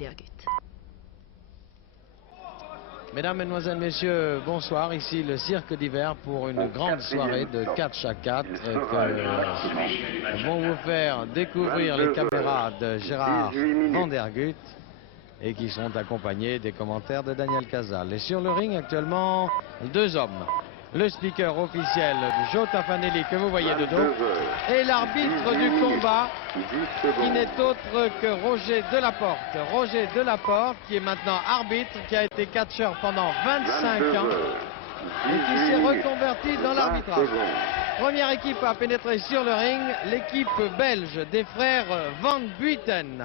Dergut. Mesdames, Mesdemoiselles, Messieurs, bonsoir. Ici le cirque d'hiver pour une grande soirée de catch à 4 que vont vous faire découvrir les caméras de Gérard Van Der Gut et qui sont accompagnés des commentaires de Daniel Casal. Et sur le ring actuellement, deux hommes. Le speaker officiel Joe Taffanelli que vous voyez de dos et l'arbitre du combat qui n'est autre que Roger Delaporte. Roger Delaporte qui est maintenant arbitre, qui a été catcheur pendant 25 ans et qui s'est reconverti dans l'arbitrage. Première équipe à pénétrer sur le ring, l'équipe belge des frères Van Buiten.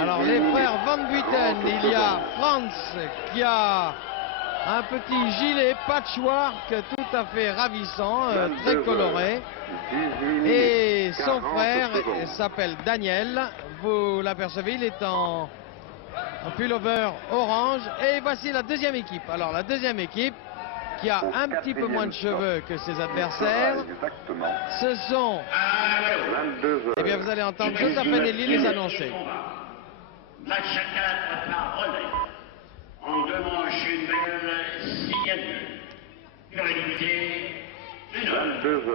Alors les frères Van Buiten, il y a Franz qui a un petit gilet patchwork tout à fait ravissant, très coloré. Et son frère s'appelle Daniel. Vous l'apercevez, il est en pullover orange. Et voici la deuxième équipe. Alors la deuxième équipe qui a un petit peu moins de cheveux que ses adversaires. Ce sont... Eh bien vous allez entendre Joe Taffanelli les annoncer. Match à 4 par relais. En deux manches, une belle signature. Pluralité, 22h,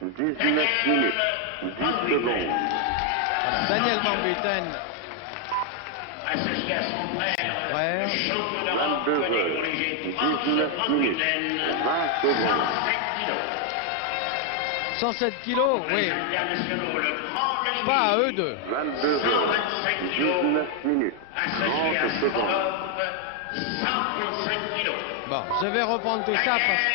19 minutes, 10 secondes. Daniel Van Buiten, associé à son frère, champion d'Europe, 22h, 19 minutes, 20 secondes. 107 kilos, oui. Pas à eux deux. 22h, 19 minutes, 30 secondes. 135 kilos. Bon, je vais reprendre tout ça parce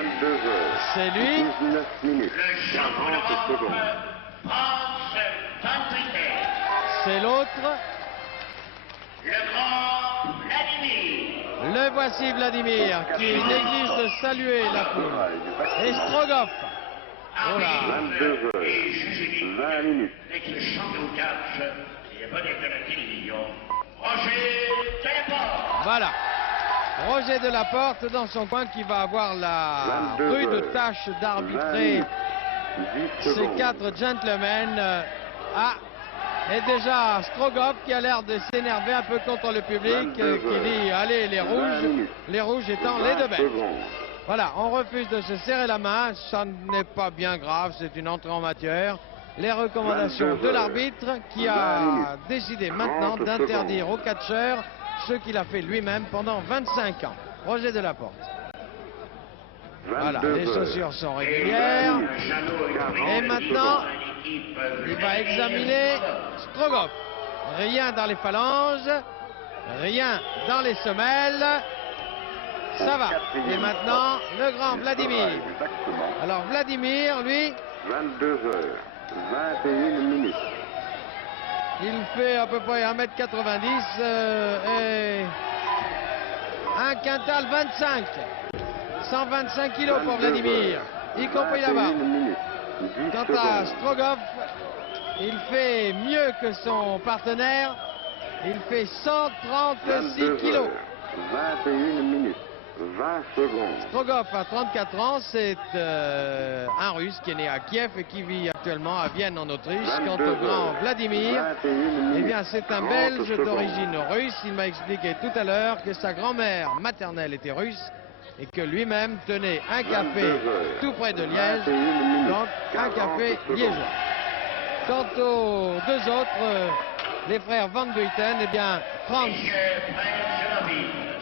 22h, c'est lui. 19 minutes, Le champion 40 secondes. d'Europe, France Van Buiten. C'est l'autre. Le grand Vladimir. Le voici Vladimir qui néglige de saluer la foule. Et Strogoff. Oh là. 22h, 20 minutes. Ex-champion de catch et vedette de la télévision, Roger Delaporte. Voilà. Roger Delaporte dans son coin qui va avoir la 22 rude heures, tâche 20 d'arbitrer 10 ces secondes. quatre gentlemen. Ah, et déjà Strogoff qui a l'air de s'énerver un peu contre le public, 22 qui dit allez les rouges étant les deux 20 bêtes. secondes. Voilà, on refuse de se serrer la main, ça n'est pas bien grave, c'est une entrée en matière. Les recommandations de l'arbitre qui a décidé maintenant d'interdire aux catcheurs ce qu'il a fait lui-même pendant 25 ans. Roger Delaporte. Voilà, les chaussures sont régulières. Et maintenant, il va examiner Strogoff. Rien dans les phalanges, rien dans les semelles. Ça va. Et maintenant, le grand Vladimir. Alors Vladimir, lui, 22h, 21 minutes. il fait à peu près 1m90 et un quintal 25. 125 kilos pour Vladimir, y compris là-bas. Quant à Strogoff, il fait mieux que son partenaire. Il fait 136 kilos. 21 minutes, 20 secondes. Strogoff a 34 ans, c'est un Russe qui est né à Kiev et qui vit actuellement à Vienne en Autriche. Quant au grand Vladimir, eh bien c'est un Belge d'origine russe. Il m'a expliqué tout à l'heure que sa grand-mère maternelle était russe et que lui-même tenait un café tout près de Liège, donc un café liégeois. Quant aux deux autres, les frères Van Buiten, eh bien Franz,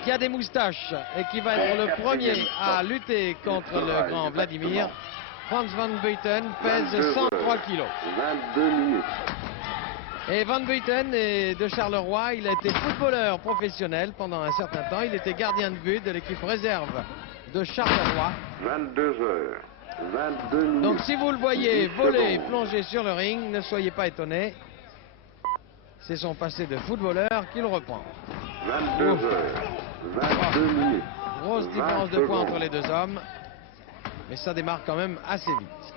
qui a des moustaches et qui va être le premier à lutter contre le grand Vladimir. Franz Van Buiten pèse 103 kilos. 22 minutes. Et Van Buiten est de Charleroi, il a été footballeur professionnel pendant un certain temps. Il était gardien de but de l'équipe réserve de Charleroi. 22h, 22 minutes. Donc si vous le voyez voler et plonger sur le ring, ne soyez pas étonnés. C'est son passé de footballeur qu'il reprend. 22h, 22 minutes. Grosse différence de points entre les deux hommes. Mais ça démarre quand même assez vite.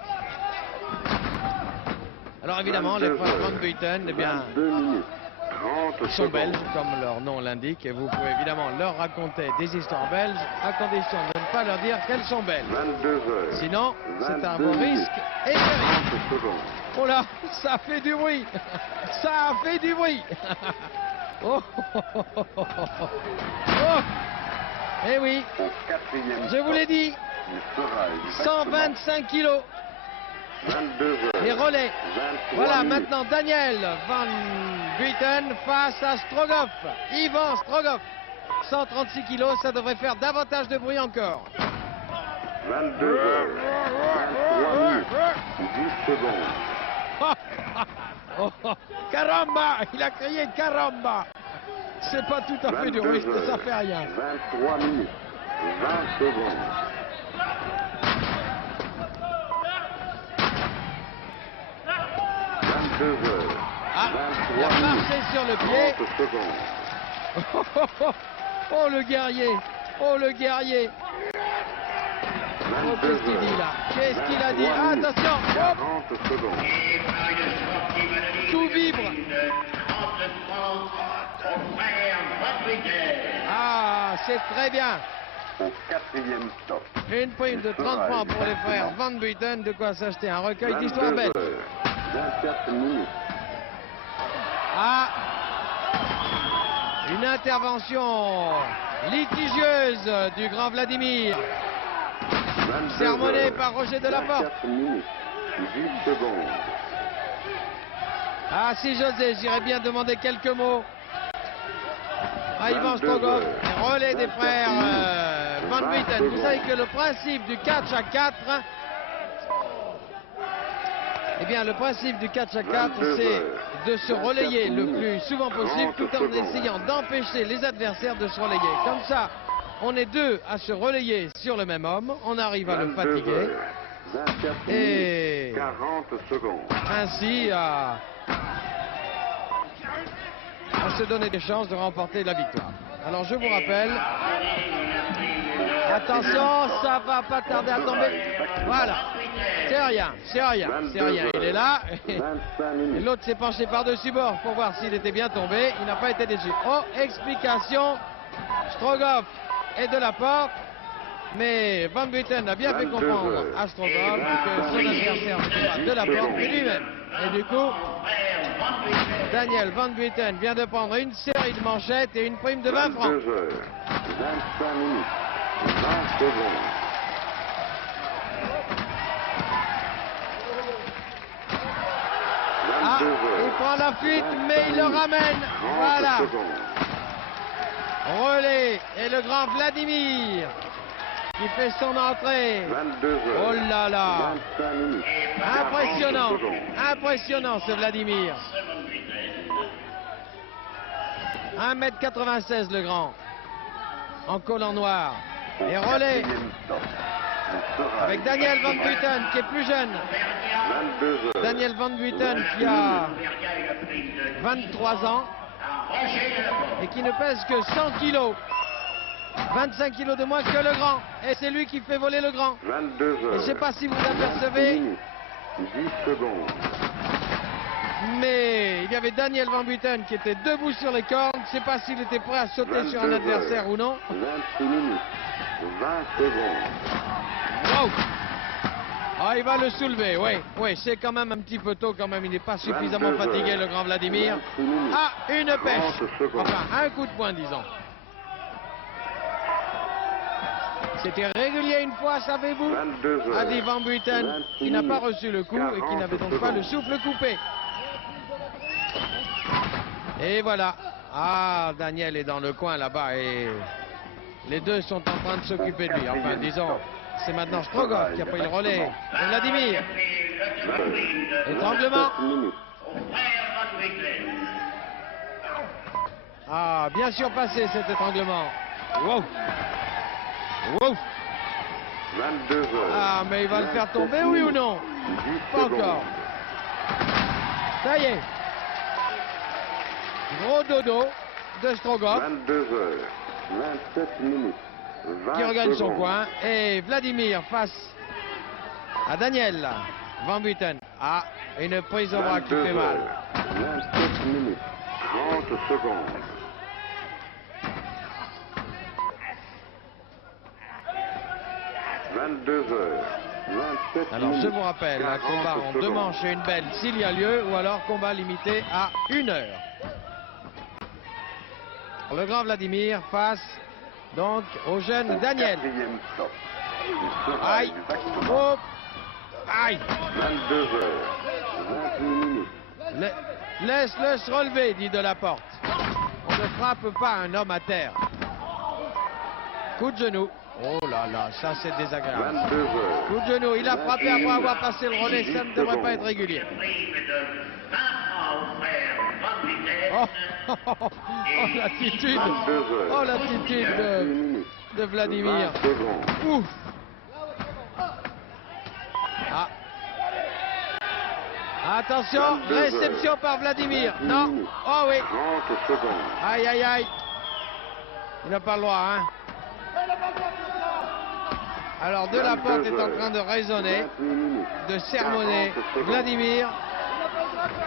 Alors évidemment, les frères Van Buiten, eh bien, 22 minutes. 30 Ils sont secondes. belges, comme leur nom l'indique, et vous pouvez évidemment leur raconter des histoires belges, à condition de ne pas leur dire qu'elles sont belges. 22 heures. Sinon, c'est un 22 beau minutes. risque et péril. 30 secondes. Oh là, ça fait du bruit. Ça fait du bruit. Oh, oh, oh, oh, oh, oh. Oh. Eh oui, Au quatrième je vous l'ai dit, il sera exactement 125 kilos. 22 heures. Les relais. 23 Voilà, minutes. maintenant Daniel Van Buiten face à Strogoff. Ivan Strogoff. 136 kilos, ça devrait faire davantage de bruit encore. 22 heures. 23 minutes. 10 secondes. Oh, oh, caramba, il a crié caramba. C'est pas tout à fait du 22 risque, ça heures. fait rien. 23 minutes. 20 secondes. 22 heures. Ah, il a 23 minutes. marché sur le pied. 30 secondes. Oh, oh, oh, oh, le guerrier. Oh le guerrier. Oh, qu'est-ce qu'il dit là? Qu'est-ce qu'il a dit? Ah, attention. Hop, 40 secondes. Et par une sportive anonyme tout vibre. de 30 francs au frère Van Buiten. Ah, c'est très bien. Au quatrième stop. Une prime de 30 francs pour les frères Van Buiten. De quoi s'acheter un recueil d'histoires 22 belges. heures. 24 minutes. Ah, une intervention litigieuse du grand Vladimir, 22 sermonné heures. par Roger Delaporte. 24 minutes. 10 secondes. Ah, si j'osais, j'irais bien demander quelques mots à Ivan 22 Strogoff, heures. relais des frères Van Buiten. Vous savez que le principe du catch à 4, eh bien, le principe du catch à 4, 22 c'est heures. de se relayer le 24 plus souvent possible, 30 tout en secondes. essayant d'empêcher les adversaires de se relayer. Comme ça, on est deux à se relayer sur le même homme, on arrive à le 22 fatiguer, heures. 24 et minutes. 40 secondes. ainsi à se donner des chances de remporter la victoire. Alors je vous rappelle, attention, ça va pas tarder à tomber. Voilà, c'est rien, c'est rien, c'est rien. Il est là. 25 Et minutes. l'autre s'est penché par-dessus bord pour voir s'il était bien tombé. Il n'a pas été déçu. Oh, explication. Strogoff est de la porte. Mais Van Buiten a bien fait 22 comprendre heures. à Strogoff que son adversaire n'était pas de la porte, mais lui-même. Et du coup, Daniel Van Buiten vient de prendre une série de manchettes et une prime de 20 francs. 22 heures. 25 minutes. 20 secondes. Ah, 22 heures. il prend la fuite, mais il le ramène. 30 Voilà. secondes. Relais et le grand Vladimir qui fait son entrée. 22 heures. Oh là là. 25 minutes. Impressionnant, 40 secondes. impressionnant ce Vladimir. 1m96 le grand, en collant noir. Et relais Quatrième stop. Il sera avec Daniel Van Buiten qui est plus jeune. 22 heures. Daniel Van Buiten qui a 23 ans et qui ne pèse que 100 kilos. 25 kilos de moins que le grand. Et c'est lui qui fait voler le grand. 22 heures. Et je ne sais pas si vous 26 apercevez, minutes. 10 secondes. mais il y avait Daniel Van Buiten qui était debout sur les cornes. Je ne sais pas s'il était prêt à sauter sur un 22 adversaire heures. ou non. 26 minutes. 20 secondes. Wow. Ah, il va le soulever, oui. Oui, c'est quand même un petit peu tôt quand même. Il n'est pas suffisamment 22 fatigué, heures. le grand Vladimir. 26 minutes. Ah, une 30 pêche. secondes. Enfin, un coup de poing, disons. C'était régulier une fois, savez-vous, 22 heures. a dit Van Buiten, 26 qui n'a pas minutes. reçu le coup et qui n'avait donc 40 pas le secondes. souffle coupé. Et voilà. Ah, Daniel est dans le coin là-bas et les deux sont en train de s'occuper de lui. Enfin, disons, c'est maintenant Strogoff qui a pris le relais. Et Vladimir. Étranglement. 27 minutes. Ah, bien surpassé cet étranglement. Wow. Wow. 22 heures. Ah, mais il va le faire tomber, oui ou non? 10 Pas secondes. encore. Ça y est. Gros dodo de Strogoff 22 heures. 27 minutes. 20 qui regagne son secondes. coin. Et Vladimir face à Daniel Van Buiten. Ah, une prise au bras qui 22 fait mal. heures. 27 minutes. 30 secondes. 22 heures, 27 Alors je minutes, vous rappelle, un 40 combat en 2 secondes. manches et une belle s'il y a lieu, ou alors combat limité à 1 heure. Le grand Vladimir face donc au jeune Daniel. Quatrième stop. Il sera Aïe, exactement oh, aïe, 22 heures, 28 minutes. Laisse-le se relever, dit Delaporte. On ne frappe pas un homme à terre. Coup de genou. Oh là là, ça c'est désagréable. 22 heures. Coup de genou, il a frappé après avoir passé le relais, ça ne devrait pas être régulier. Prime de 20 francs au frère Van Vitesse. Oh, oh, l'attitude, 22 heures. oh l'attitude 28 minutes. de Vladimir. 20 secondes. Ouf. Ah. Attention, 22 réception par Vladimir. Non, oh oui. 30 secondes. Aïe, aïe, aïe. Il n'a pas le droit, hein. Alors Delaporte est en train de raisonner, 28 minutes. de sermonner 40 secondes. Vladimir.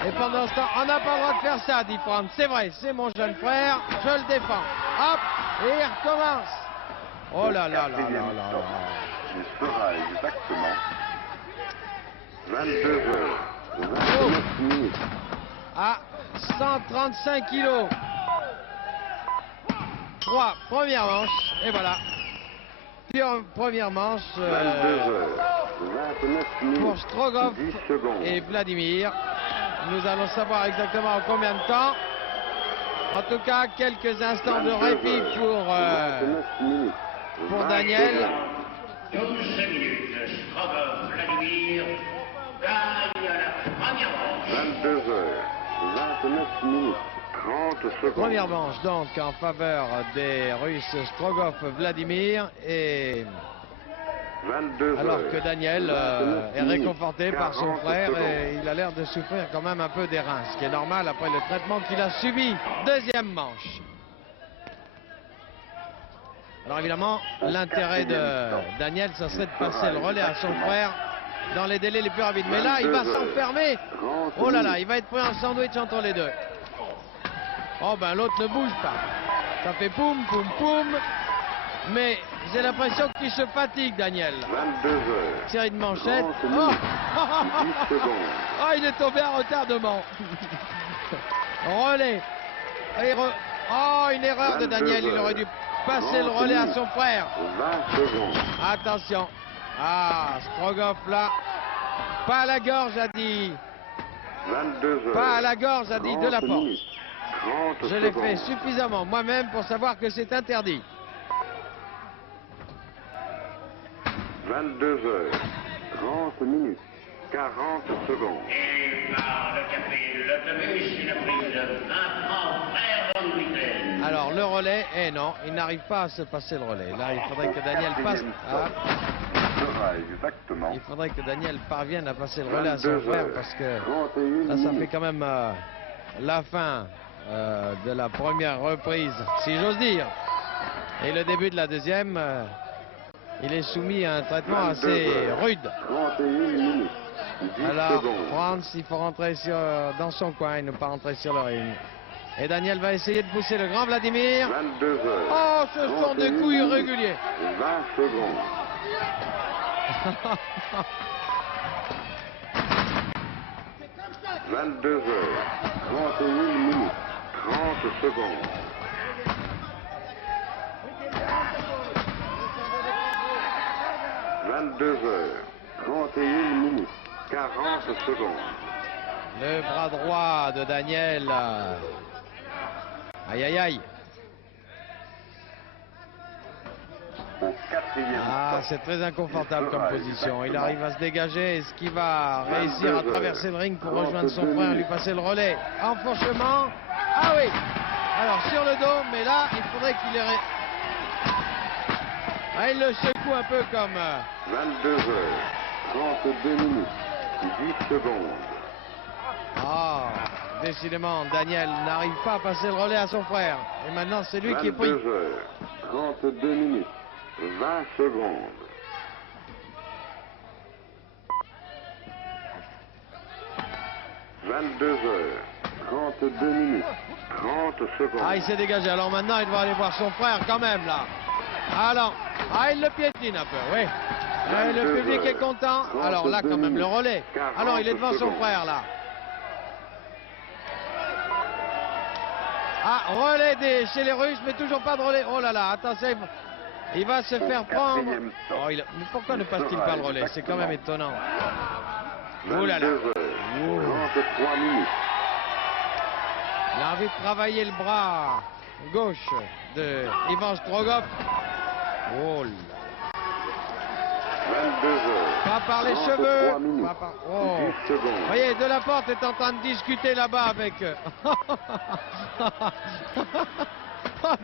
Et pendant ce temps, on n'a pas le droit de faire ça, dit Franz. C'est vrai, c'est mon jeune frère, je le défends. Hop, et il recommence. Oh là là là là Quatrième là stop. là. Il sera exactement 22 heures, 29 minutes. À 135 kilos. 3, première manche, et voilà. Puis en première manche 22 heures, 29 pour minutes. Strogoff 10 secondes. et Vladimir. Nous allons savoir exactement en combien de temps. En tout cas, quelques instants de 22 répit heures, pour 29 minutes. pour 20 Daniel. secondes. 12 minutes. Strogoff Vladimir gagne la première manche. 22 heures, 29 minutes. 30 secondes. Première manche donc en faveur des Russes Strogoff Vladimir, et 22 alors heures, que Daniel 29 est réconforté minutes, par son 40 frère secondes. et il a l'air de souffrir quand même un peu des reins, ce qui est normal après le traitement qu'il a subi. Deuxième manche. Alors évidemment, l'intérêt de Daniel, ça serait de passer le relais à son frère dans les délais les plus rapides. Mais là, il va 22 heures, s'enfermer. 30 Oh là là, minutes. il va être pris en sandwich entre les deux. Oh ben l'autre ne bouge pas. Ça fait poum, poum, poum. Mais j'ai l'impression qu'il se fatigue, Daniel. 22 heures, Série de manchettes. 30 Oh, minutes. 10 secondes. oh, il est tombé à retardement. Relais. Oh, une erreur de 22 Daniel. Il heures, aurait dû passer le relais à son frère. 20 secondes. Attention. Ah, Strogoff là. Pas à la gorge, a dit. 22 heures. Pas à la gorge, a dit 30 Delaporte. minutes. 30 Je l'ai secondes. fait suffisamment moi-même pour savoir que c'est interdit. 22 heures, 30 minutes, 40 secondes. Et par le café, l'autobus, une prise de 20 francs frère Van Vitesse. Alors le relais, non, il n'arrive pas à se passer le relais. Là, il faudrait que Daniel passe. Ah, Il sera exactement il faudrait que Daniel parvienne à passer le relais à son 22 frère heures, parce que 31 là, ça fait minutes. quand même la fin de la première reprise, si j'ose dire. Et le début de la deuxième, il est soumis à un traitement 22 assez heures, rude. 31 minutes, 10 Alors, secondes. Franz, il faut rentrer dans son coin et ne pas rentrer sur le ring. Et Daniel va essayer de pousser le grand Vladimir. 22 heures. Oh, ce sont des 31 coups minutes, irréguliers. 20 secondes. 22 heures, 31 minutes, 30 secondes. 22 heures, 31 minutes, 40 secondes. Le bras droit de Daniel. Aïe, aïe, aïe. Au quatrième Ah, stop, c'est très inconfortable comme position. Il arrive à se dégager. Est-ce qu'il va réussir à traverser le ring pour rejoindre son frère et lui passer le relais? Enfourchement. Ah oui. Alors sur le dos, mais là, il faudrait qu'il ait... Ah, il le secoue un peu comme... 22 heures, 32 minutes, 10 secondes. Ah, décidément, Daniel n'arrive pas à passer le relais à son frère. Et maintenant, c'est lui qui est pris. 22 heures, 32 minutes, 20 secondes. 22 heures, 32 minutes. 30 secondes. Ah, il s'est dégagé. Alors maintenant, il va aller voir son frère quand même, là. Alors, il le piétine un peu, oui. Et le public est content. Alors là, quand même, le relais. Alors, il est devant son frère, là. Ah, relais chez les Russes, mais toujours pas de relais. Oh là là, attention, il va se faire prendre. Oh, mais pourquoi ne passe-t-il pas le relais? C'est quand même étonnant. Oh là là. 33 minutes. Il a envie de travailler le bras gauche de Ivan Strogoff. Oh là. 22 heures. Pas par les 33 cheveux. minutes. Pas par... Oh. 10 secondes. Vous voyez, Delaporte est en train de discuter là-bas avec...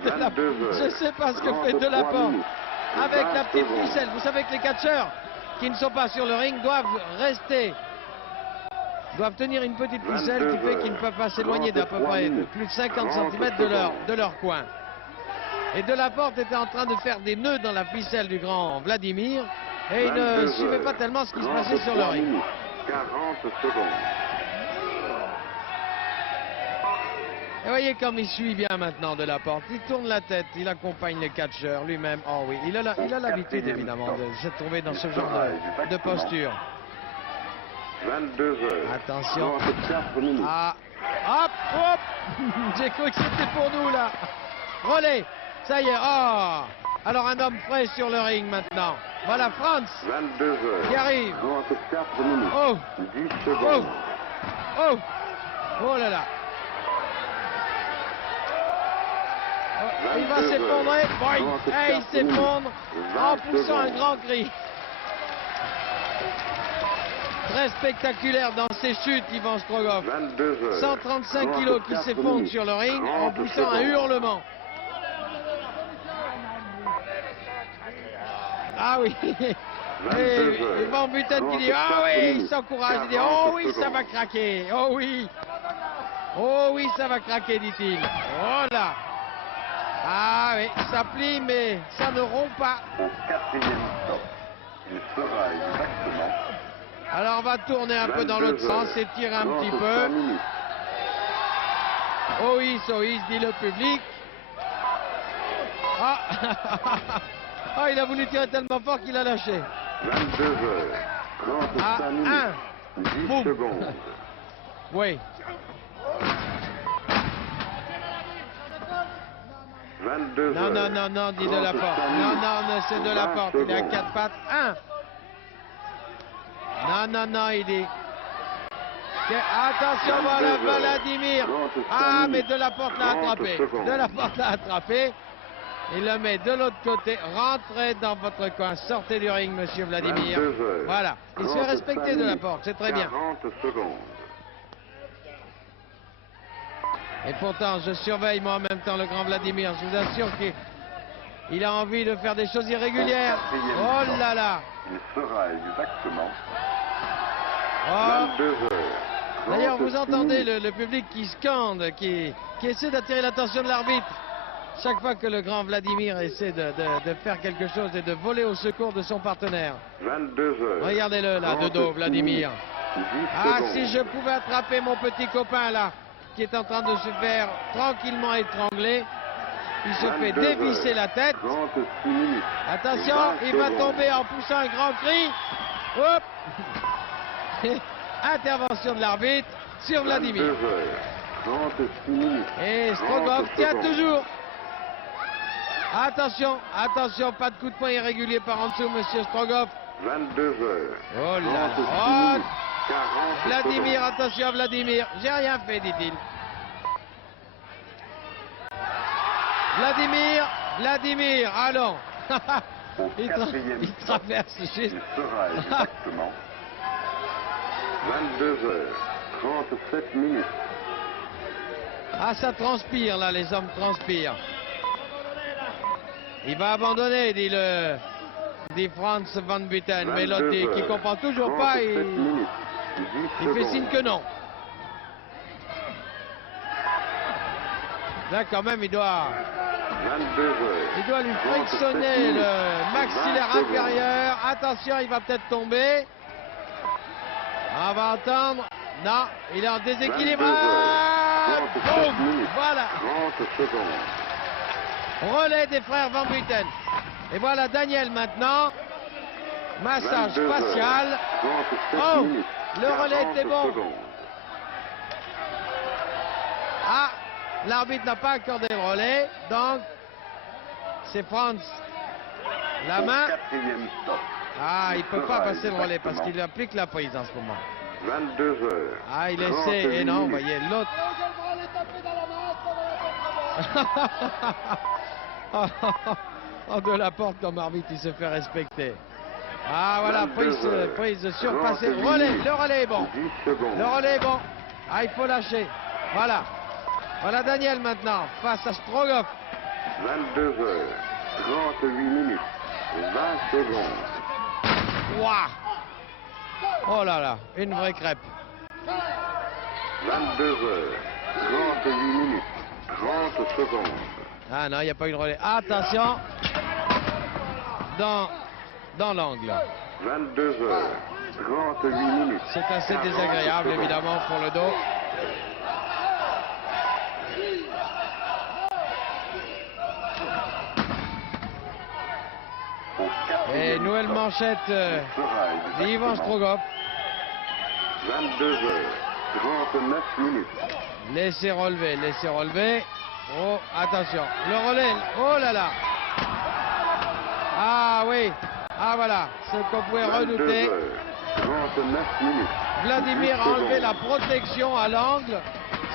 Je ne sais pas ce que fait Delaporte avec la petite ficelle. Vous savez que les catcheurs qui ne sont pas sur le ring doivent tenir une petite ficelle qui fait qu'ils ne peuvent pas s'éloigner d'à peu près de plus de 50 cm de leur coin. Et Delaporte était en train de faire des nœuds dans la ficelle du grand Vladimir et il ne suivait pas tellement ce qui se passait sur le ring. 40 secondes. Et voyez comme il suit bien maintenant Delaporte. Il tourne la tête, il accompagne les catcheurs lui-même. Oh oui, il a l'habitude évidemment de se trouver dans ce genre de posture. 22 heures. Attention. 34 minutes. Ah, hop, hop. J'ai cru que c'était pour nous là. Relais, ça y est. Oh. Alors un homme frais sur le ring maintenant. Voilà Franz 22 heures. qui arrive. 34 minutes. Oh, 10 oh, secondes. oh, oh là là. Oh, il va s'effondrer. Et il s'effondre en poussant un grand cri. Très spectaculaire dans ses chutes, Ivan Strogoff. 22 heures. 135 kilos qui s'effondrent sur le ring en poussant un hurlement. Ah oui. Et Van Buten qui dit ah oui, il s'encourage, il dit oh oui, ça va craquer, oh oui. Oh oui, ça va craquer, dit-il. Oh là. Ah oui, ça plie, mais ça ne rompt pas. Au 4e stop, il sera exactement. Alors on va tourner un peu dans l'autre sens, étirer un petit peu. Oh oui, dit le public. Ah, ah, il a voulu tirer tellement fort qu'il a lâché. 22 heures. 35 minutes. 10 Boum. secondes. Oui. 22 Non, heures. non, non, non, dit Delaporte. Non, non, c'est Delaporte. Il est à 4 pattes. 1. Non, non, non, il dit. Attention, voilà Vladimir. Ah, mais Delaporte l'a attrapé. Delaporte l'a attrapé. Il le met de l'autre côté. Rentrez dans votre coin. Sortez du ring, monsieur Vladimir. Voilà. Il se fait respecter Delaporte. C'est très bien. 40 secondes. Et pourtant, je surveille moi en même temps le grand Vladimir. Je vous assure qu'il a envie de faire des choses irrégulières. Oh là là. Il sera exactement. Oh. 22 heures. D'ailleurs, vous entendez le public qui scande, qui essaie d'attirer l'attention de l'arbitre. Chaque fois que le grand Vladimir essaie de faire quelque chose et de voler au secours de son partenaire. 22 heures. Regardez-le là, de dos, Vladimir. Ah, si je pouvais attraper mon petit copain là, qui est en train de se faire tranquillement étrangler. Il se fait dévisser la tête. 36 minutes. Attention, il va tomber en poussant un grand cri. Hop. Intervention de l'arbitre sur Vladimir. 22 heures. 36 minutes. Et Strogoff tient toujours. Attention, attention, pas de coup de poing irrégulier par en dessous, monsieur Strogoff. 22 heures. Oh là là. Oh, Vladimir, attention à Vladimir. J'ai rien fait, dit-il. Vladimir, allons. Il traverse juste. Il sera exactement 22 heures, 37 minutes. Ah, ça transpire, là, les hommes transpirent. Il va abandonner, dit Franz Van Buten. Mais l'autre dit qu'il comprend toujours pas, il fait signe que non. Là, quand même, il doit lui frictionner le maxillaire inférieur. Attention, il va peut-être tomber. On va entendre. Non, il est en déséquilibre. Ah, droite. 37 Boum. minutes. Voilà. 30 secondes. Relais des frères Van Buiten. Et voilà Daniel maintenant. Massage 22 heures, facial. 37 Oh, minutes. le relais 40 était bon. secondes. Ah, l'arbitre n'a pas accordé le relais. Donc, c'est Franz. La Au main. 4e stop. Ah, il ne peut pas sera passer le relais parce exactement qu'il applique la prise en ce moment. 22 heures. Ah, il essaie. 38 Et non, vous minutes. voyez, l'autre. Oh, de la porte comme arbitre, il se fait respecter. Ah, voilà, 22 heures, prise surpassée. 38 Relais, minutes. le relais est bon. 10 secondes. Le relais est bon. Ah, il faut lâcher. Voilà. Voilà Daniel maintenant, face à Strogoff. 22 heures. 38 minutes. 20 secondes. Ouah. Oh là là, une vraie crêpe. 22 heures. 38 minutes. 30 secondes. Ah non, il n'y a pas eu de relais. Attention. Dans l'angle. 22 heures. 38 minutes. C'est assez 40 désagréable, secondes. évidemment, pour le dos. Au Et 4e nouvelle stop. manchette Sera d'Ivan exactement Strogoff. 22 heures. 39 minutes. Laissez relever, laissez relever. Oh, attention. Le relais. Oh là là. Ah oui. Ah voilà. Ce qu'on pouvait 22 redouter. heures. 39 minutes. Vladimir 10 a enlevé secondes. la protection à l'angle,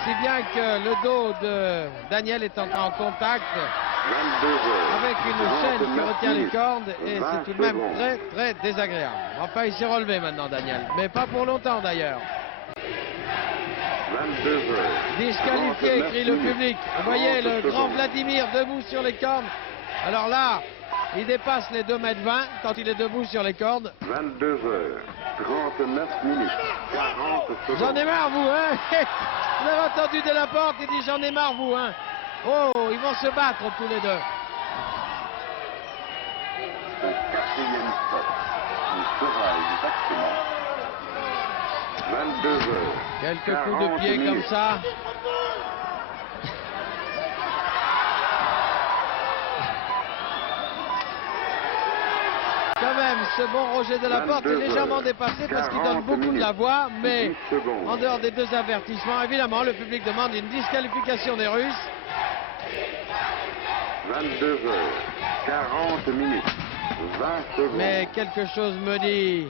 si bien que le dos de Daniel est entré en contact 22 heures. avec une chaîne qui 39 retient les minutes. cordes et 20 c'est tout de même secondes. très très désagréable. Enfin, il s'est relevé maintenant Daniel, mais pas pour longtemps d'ailleurs. 22 heures. Disqualifié, 39 crie le minutes. public. Vous voyez 30 le grand secondes. Vladimir debout sur les cordes. Alors là, il dépasse les 2,20 m quand il est debout sur les cordes. 22 heures. 39 minutes. 40 secondes. J'en ai marre, vous, hein. Vous avez entendu de la porte, il dit j'en ai marre, vous, hein. Oh, ils vont se battre tous les deux. Au 4e stop. Il sera exactement 22 heures. Quelques coups de 40 pied comme minutes. ça. Quand même, ce bon Roger de la Porte est 22 légèrement heures, dépassé parce qu'il donne 40 beaucoup de la minutes, voix, mais 10 secondes. en dehors des deux avertissements, évidemment, le public demande une disqualification des Russes. 22 heures. 40 minutes. 20 secondes. Mais quelque chose me dit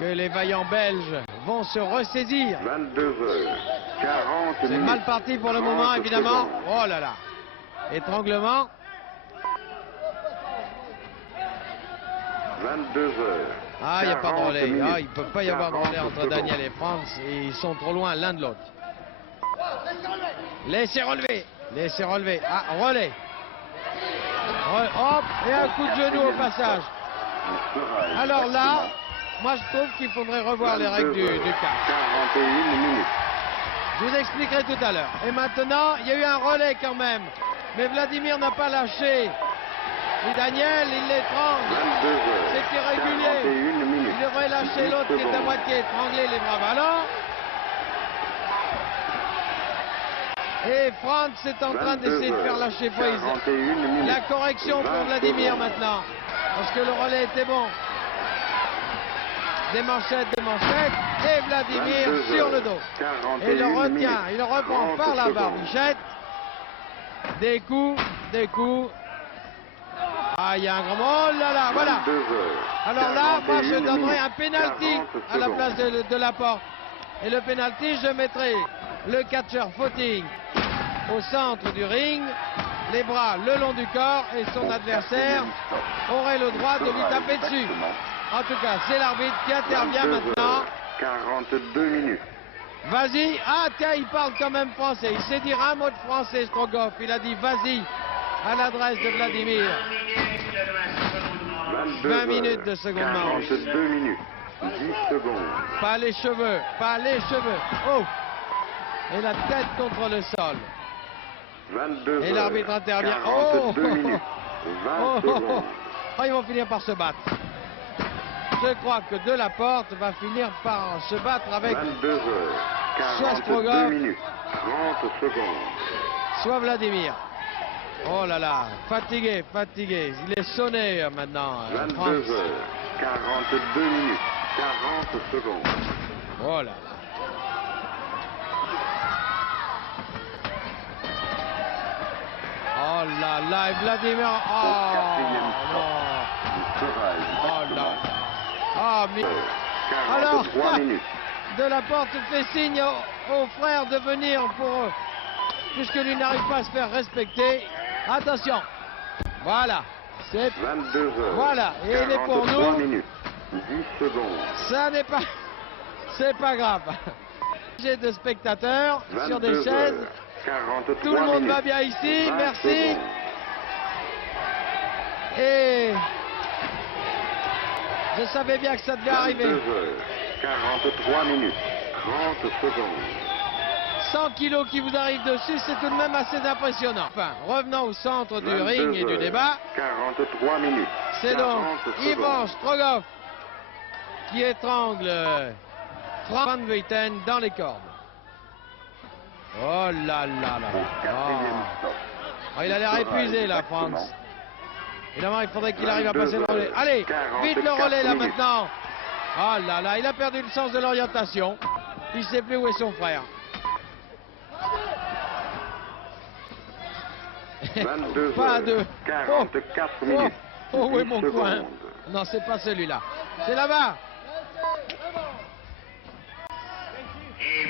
que les vaillants Belges vont se ressaisir. 22 heures. 40 C'est minutes. mal parti pour le 30 moment, évidemment. secondes. Oh là là. Étranglement. 22 heures. Ah, il n'y a pas de 40 relais. minutes. Ah, il ne peut pas y avoir de relais 40 entre Daniel secondes. et Franz. Et ils sont trop loin l'un de l'autre. Laissez relever. Laissez relever. Ah, relais. Hop, et un coup de genou au passage. Il sera Alors là, exactement moi je trouve qu'il faudrait revoir les 22 règles du heures. catch. 41 minutes. Je vous expliquerai tout à l'heure. Et maintenant, il y a eu un relais quand même. Mais Vladimir n'a pas lâché. Et Daniel, il l'étrangle. 22 heures. C'est irrégulier. 41 minutes. Il devrait lâcher 10 l'autre qui est à secondes. moitié étranglé, les bras ballants. Et Franz est en train 22 d'essayer de faire heures. lâcher prise. 41 minutes. La correction pour 20 Vladimir secondes. maintenant. Parce que le relais était bon. Des manchettes. Et Vladimir 22 sur le heures. dos. 41 Et il le retient, minutes. il le reprend 30 par la secondes. barbichette. Des coups. Ah, il y a un grand... Oh là là, voilà. 22 heures. Alors là, moi je 41 donnerais un minutes. pénalty 40 à la secondes. place de la porte. Et le pénalty, je mettrai le catcheur footing au centre du ring, les bras le long du corps et son adversaire aurait le droit de lui taper dessus. En tout cas, c'est l'arbitre qui intervient 22 maintenant. heures. 42 minutes. Vas-y. Ah tiens, il parle quand même français. Il sait dire un mot de français, Strogoff. Il a dit vas-y à l'adresse de Vladimir. 22 20 minutes heures. de seconde manche. 42 minutes. 10 secondes. Pas les cheveux, pas les cheveux. Oh! Et la tête contre le sol. 22 Et heures. l'arbitre intervient. 42 Oh minutes. 20 Oh, oh, oh. secondes. Oh, ils vont finir par se battre. Je crois que De la Porte va finir par se battre avec 22 heures. soit 42 Strogoff, minutes, 30 secondes. soit Vladimir. Oh là là, fatigué, fatigué. Il est sonné maintenant, 22 Franz. heures, 42 minutes, 40 secondes. Oh là là. Oh là là, et Vladimir. Oh quatrième non. Il sera Oh là là. Ah, mais... 43 Alors, minutes. Delaporte fait signe aux frères de venir pour... puisque lui n'arrive pas à se faire respecter. Attention. Voilà. C'est... 22 heures. Voilà. Et il est pour 43 nous. minutes, 10 secondes. Ça n'est pas... C'est pas grave. J'ai de spectateurs sur des 22 chaises. heures, 43 Tout le monde minutes, va bien ici. 20 Merci. secondes. Et... je savais bien que ça devait 22 arriver. heures, 43 minutes, 30 secondes. 100 kilos qui vous arrivent dessus, c'est tout de même assez impressionnant. Enfin, revenons au centre du 22 ring et du heures, débat. 43 minutes. C'est donc 40 Ivan secondes. Strogoff qui étrangle Franz van Vleuten dans les cordes. Oh là là là. Au quatrième Oh. stop. Oh, il a l'air épuisé là, Exactement. Franz. Évidemment, il faudrait qu'il arrive à passer le 22 relais. Allez, 44 vite le relais là minutes. maintenant. Oh là là, il a perdu le sens de l'orientation. Il ne sait plus où est son frère. 22 Pas à heures, deux. 44 Oh, minutes. oh, où est 10 mon coin? secondes. Non, c'est pas celui-là. C'est là-bas.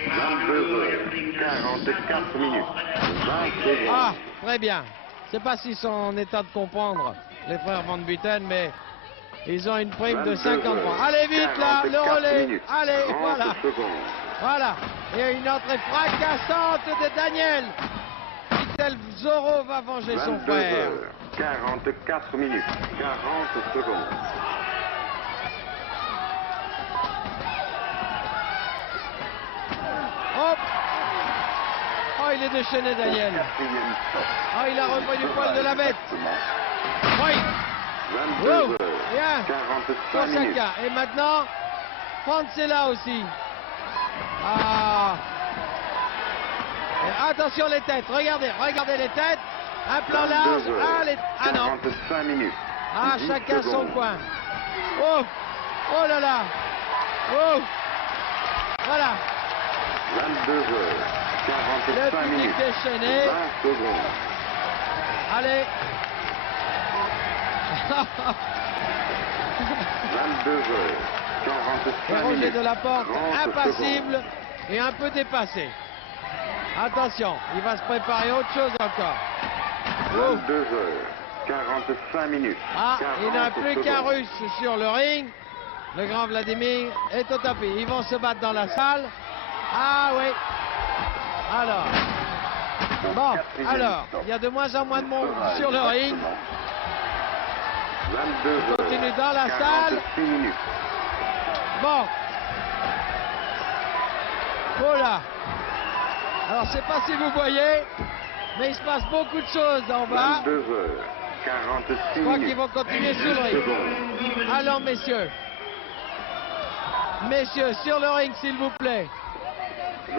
22 heures, 44 minutes, 20 secondes. Ah, très bien. Je sais pas s'ils sont en état de comprendre, les frères Van Vleuten, mais ils ont une prime de 22 50 points. heures, Allez vite là, le 44 relais. minutes, Allez, 30 voilà. secondes. Voilà. Et une entrée fracassante de Daniel. Vitel Zorro va venger son 22 frère. heures, 44 minutes, 40 secondes. Hop. Oh, il est déchaîné, Daniel. Quatrième stop. Oh, il a repris du poil de la bête. Oui. 22 Wow. heures, Bien. 45 Pour minutes. chacun. Et maintenant, Franz est là aussi. Ah. Et attention les têtes. Regardez, regardez les têtes. Un plan 22 large. heures, Ah, ah non. 45 minutes. Ah, 10 chacun son secondes. coin. Oh. Oh là là. Oh. Voilà. 22 heures, Le 45 public minutes. déchaîné. 20 secondes. Allez. 22 heures, Et 45 Roger minutes. Delaporte, 30 impassible secondes. et un peu dépassé. Attention, il va se préparer autre chose encore. Oh. 22 heures, 45 minutes. Ah, il n'a 40 plus qu'un secondes. Russe sur le ring. Le grand Vladimir est au tapis. Ils vont se battre dans la salle. Ah oui. Alors. Bon, alors, il y a de moins en moins de monde sur le ring. 22 heures, Continue dans la salle. 46 minutes. Bon. Voilà. Alors, je ne sais pas si vous voyez, mais il se passe beaucoup de choses en bas. 22 heures, 46 Je crois qu'ils minutes. vont continuer sur le 10 ring. secondes. Alors, messieurs. Messieurs, sur le ring, s'il vous plaît.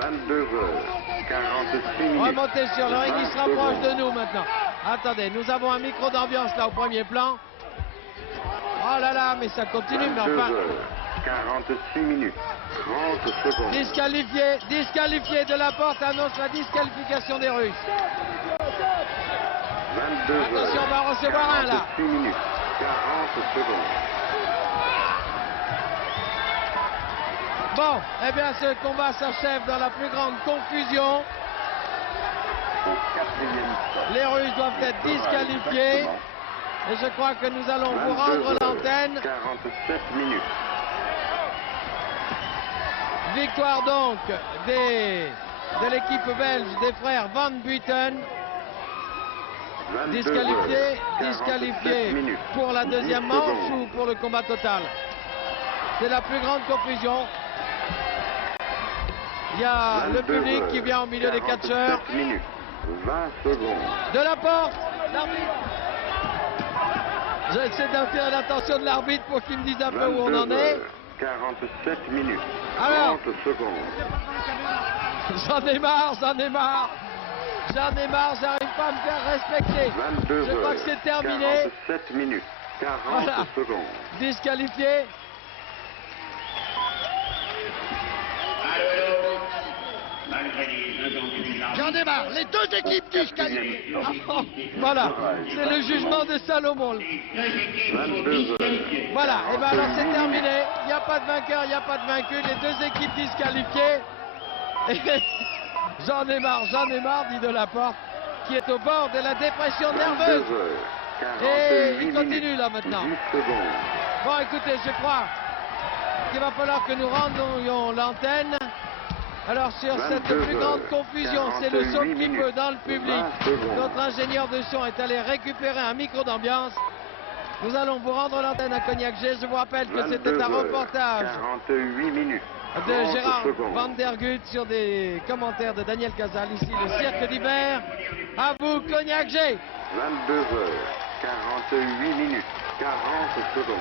22 heures, 46 minutes. Remontez sur le ring, il se 20 rapproche de secondes. nous maintenant. Attendez, nous avons un micro d'ambiance là au premier plan. Oh là là, mais ça continue, mais 22 enfin. heures, 46 minutes. 30 secondes. Disqualifié de la porte, annonce la disqualification des Russes. 22 Attention, heures, on va en recevoir un, là. 46 minutes. 40 secondes. Bon, eh bien ce combat s'achève dans la plus grande confusion. Au quatrième stop. Les Russes doivent être disqualifiés. Et je crois que nous allons vous rendre 22 heures, l'antenne. 47 minutes. Victoire donc de l'équipe belge des frères Van Vleuten. 22 Disqualifié, heures, 47 disqualifié minutes. pour la 10 deuxième manche secondes. ou pour le combat total. C'est la plus grande confusion. Il y a le 22 public qui heures, vient au milieu des 47 catcheurs. minutes. 20 secondes. De la porte, l'arbitre. J'essaie d'attirer l'attention de l'arbitre pour qu'il me dise un peu où on en 22 est. heures, 47 minutes. Alors. 30 secondes. J'en ai marre, j'arrive pas à me faire respecter. 22 Je crois heures, que c'est terminé. 47 minutes. 40 Voilà. secondes. Disqualifié. J'en ai marre. Les deux équipes disqualifiées. Voilà, c'est le jugement de Salomon. 22 heures. Voilà, et bien alors c'est 48 terminé. Il n'y a pas de vainqueur, il n'y a pas de vaincu. Les deux équipes disqualifiées. Et j'en ai marre, dit Delaporte, qui est au bord de la dépression 22 nerveuse. heures, Et 48 il continue minutes, là maintenant. 10 secondes. Bon, écoutez, je crois qu'il va falloir que nous rendions l'antenne. Alors sur cette 22 plus grande heures, confusion, c'est le 48 son qui peut minutes, dans le public. 20 secondes. Notre ingénieur de son est allé récupérer un micro d'ambiance. Nous allons vous rendre l'antenne à Cognac-G. Je vous rappelle que 22 c'était un heures, reportage 48 minutes. de 30 Gérard secondes. Van der Gut sur des commentaires de Daniel Casal. Ici le cirque d'hiver. À vous Cognac-G. 22 heures, 48 minutes, 40 secondes.